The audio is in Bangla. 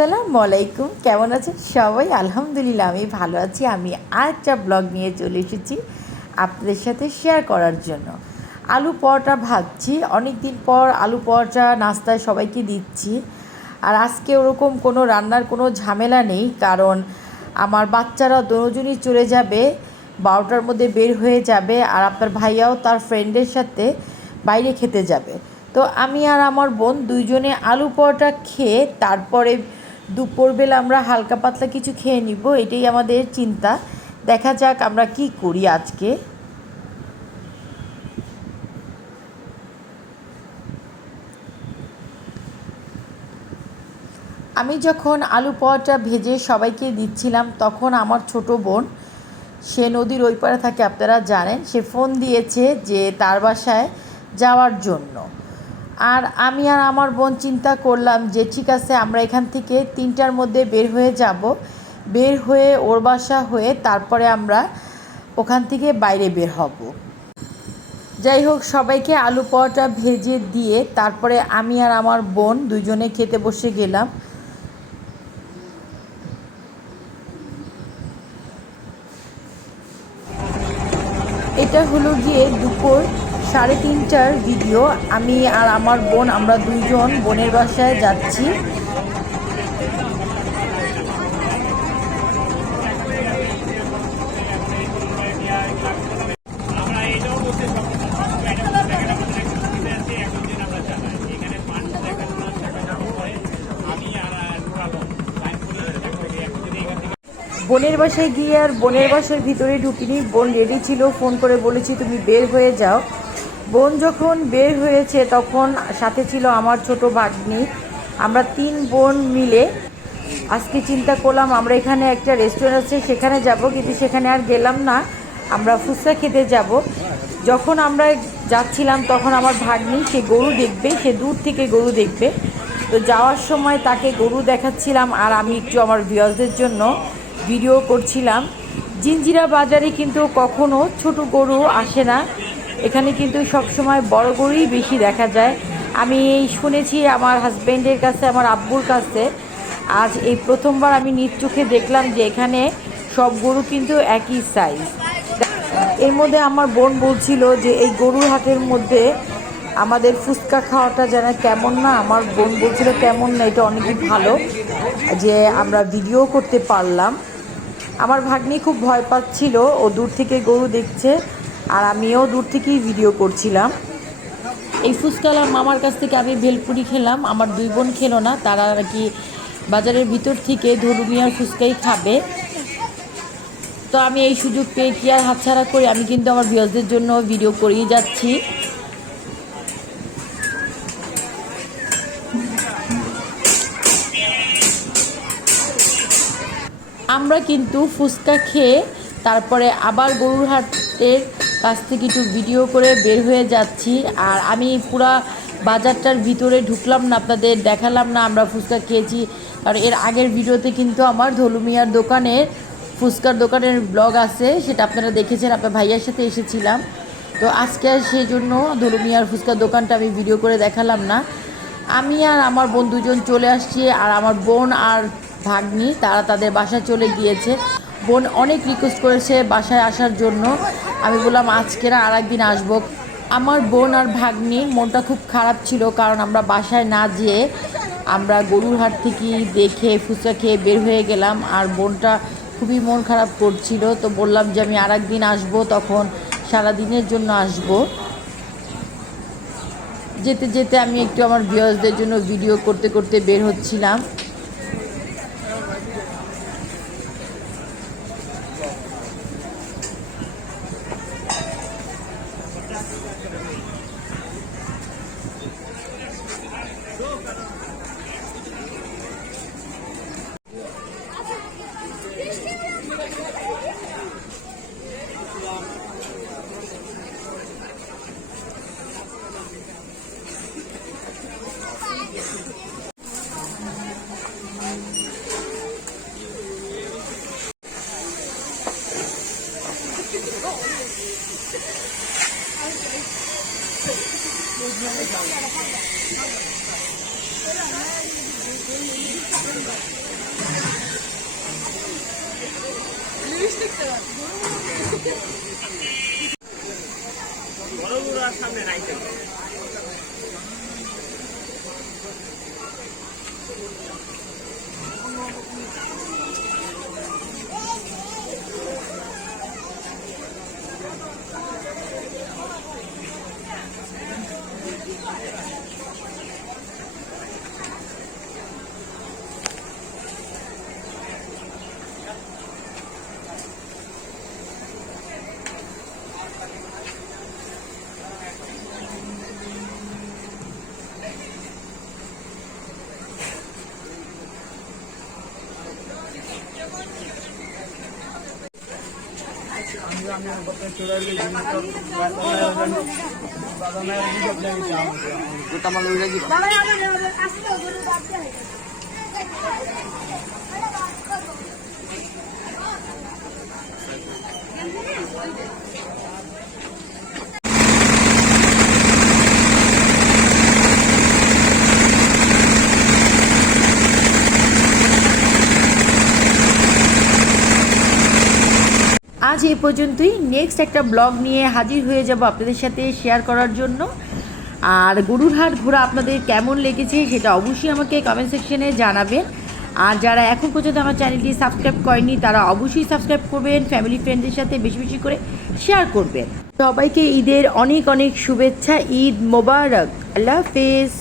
আসসালামু আলাইকুম, কেমন আছেন সবাই? আলহামদুলিল্লাহ আমি ভালো আছি। আমি আরেকটা ব্লগ নিয়ে চলে এসেছি আপনাদের সাথে শেয়ার করার জন্য। আলু পরোটা ভাজছি, অনেক দিন পর আলু পরোটা নাস্তায় সবাইকে দিচ্ছি। আর আজকে ওরকম কোনো রান্নার কোনো ঝামেলা নেই, কারণ আমার বাচ্চারা দুজনই চলে যাবে, 12টার মধ্যে বের হয়ে যাবে। আর আপনার ভাইয়াও তার ফ্রেন্ডের সাথে বাইরে খেতে যাবে। তো আমি আর আমার বোন দুইজনে আলু পরোটা খেয়ে তারপরে দুপুরবেলা আমরা হালকা পাতলা কিছু খেয়ে নিব, এটাই আমাদের চিন্তা। দেখা যাক আমরা কি করি আজকে। আমি যখন আলু পরোটা ভেজে সবাইকে দিচ্ছিলাম, তখন আমার ছোট বোন, সে নদীর ওই পারে থাকে, আপনারা জানেন, সে ফোন দিয়েছে যে তার বাসায় যাওয়ার জন্য। আর আমি আর আমার বোন চিন্তা করলাম যে ঠিক আছে, আমরা এখান থেকে 3টার মধ্যে বের হয়ে যাব। বের হয়ে ওর বাসা হয়ে তারপরে আমরা ওখান থেকে বাইরে বের হব। যাই হোক, সবাইকে আলু পরোটা ভেজে দিয়ে তারপরে আমি আর আমার বোন দুইজনে খেতে বসে গেলাম। এটা হলো গিয়ে দুপুর 3:30টার ভিডিও। আমি আর আমার বোন, আমরা দুইজন বোনের বাসায় যাচ্ছি। বোনের বাসায় গিয়ে আর বোনের বাসার ভিতরে ঢুকিনি। বোন রেডি ছিল, ফোন করে বলেছি তুমি বের হয়ে যাও। বোন যখন বের হয়েছে তখন সাথে ছিল আমার ছোট ভাগ্নি। আমরা 3 বোন মিলে আজকে চিন্তা করলাম আমরা এখানে একটা রেস্টুরেন্ট আছে সেখানে যাব, কিন্তু সেখানে আর গেলাম না, আমরা ফুচকা খেতে যাব। যখন আমরা যাচ্ছিলাম তখন আমার ভাগ্নি, সে গরু দেখবে, সে দূর থেকে গরু দেখবে। তো যাওয়ার সময় তাকে গরু দেখাচ্ছিলাম আর আমি একটু আমার ভিউয়ারদের জন্য ভিডিও করছিলাম। জিঞ্জিরা বাজারে কিন্তু কখনো ছোট গরু আসে না, এখানে কিন্তু সবসময় বড় গরুই বেশি দেখা যায়। আমি শুনেছি আমার হাজব্যান্ডের কাছে, আমার আব্বুর কাছে, আজ এই প্রথমবার আমি নিজ চোখে দেখলাম যে এখানে সব গরু কিন্তু একই সাইজ। এর মধ্যে আমার বোন বলছিল যে এই গরুর হাটের মধ্যে আমাদের ফুচকা খাওয়াটা যেন কেমন না। আমার বোন বলছিল কেমন না, এটা অনেকই ভালো যে আমরা ভিডিও করতে পারলাম। আমার ভাগ্নি খুব ভয় পাচ্ছিল, ও দূর থেকে গরু দেখছে আর আমিও দূর থেকেই ভিডিও করছিলাম। এই ফুচকালা মামার কাছ থেকে আমি ভেলপুরি খেলাম, আমার 2 বোন খেলো না, তারা আর কি বাজারের ভিতর থেকে ধরুমিয়ার ফুচকাই খাবে। তো আমি এই সুযোগ পেয়ে কি আর হাতছাড়া করি, আমি কিন্তু আমার ভিউয়ারদের জন্য ভিডিও করেই যাচ্ছি। আমরা কিন্তু ফুচকা খেয়ে তারপরে আবার গরুর হাটের কাছ থেকে একটু ভিডিও করে বের হয়ে যাচ্ছি। আর আমি পুরা বাজারটার ভিতরে ঢুকলাম না, আপনাদের দেখালাম না আমরা ফুচকা খেয়েছি, আর এর আগের ভিডিওতে কিন্তু আমার ধলুমিয়ার দোকানের ফুচকার দোকানের ব্লগ আছে, সেটা আপনারা দেখেছেন, আপনার ভাইয়ার সাথে এসেছিলাম। তো আজকে আর সেই জন্য ধলুমিয়ার ফুচকার দোকানটা আমি ভিডিও করে দেখালাম না। আমি আর আমার বোন দুজন চলে আসছি, আর আমার বোন আর ভাগ্নি তারা তাদের বাসায় চলে গিয়েছে। বোন অনেক রিকোয়েস্ট করেছে বাসায় আসার জন্য, আমি বললাম আজকে না আর একদিন আসবো। আমার বোন আর ভাগ্নির মনটা খুব খারাপ ছিল, কারণ আমরা বাসায় না যেয়ে আমরা গরুর হাট থেকে দেখে ফুচকা খেয়ে বের হয়ে গেলাম, আর বোনটা খুবই মন খারাপ করছিল। তো বললাম যে আমি আর একদিন আসবো, তখন সারাদিনের জন্য আসবো। যেতে যেতে আমি একটু আমার ভিউয়ার্সদের জন্য ভিডিও করতে করতে বের হচ্ছিলাম। সামনে রাইতে আজ এই পর্যন্তই। নেক্সট একটা ব্লগ নিয়ে হাজির হয়ে যাব আপনাদের সাথে শেয়ার করার জন্য। আর গরুর হাট ঘোরা আপনাদের কেমন লেগেছে সেটা অবশ্যই আমাকে কমেন্ট সেকশনে জানাবেন। আর যারা এখন পর্যন্ত আমার চ্যানেলটি সাবস্ক্রাইব করেনি তারা অবশ্যই সাবস্ক্রাইব করবেন, ফ্যামিলি ফ্রেন্ডদের সাথে বেশি বেশি করে শেয়ার করবেন। সবাইকে ঈদের অনেক অনেক শুভেচ্ছা। ঈদ মোবারক। আল্লাহ হাফেজ।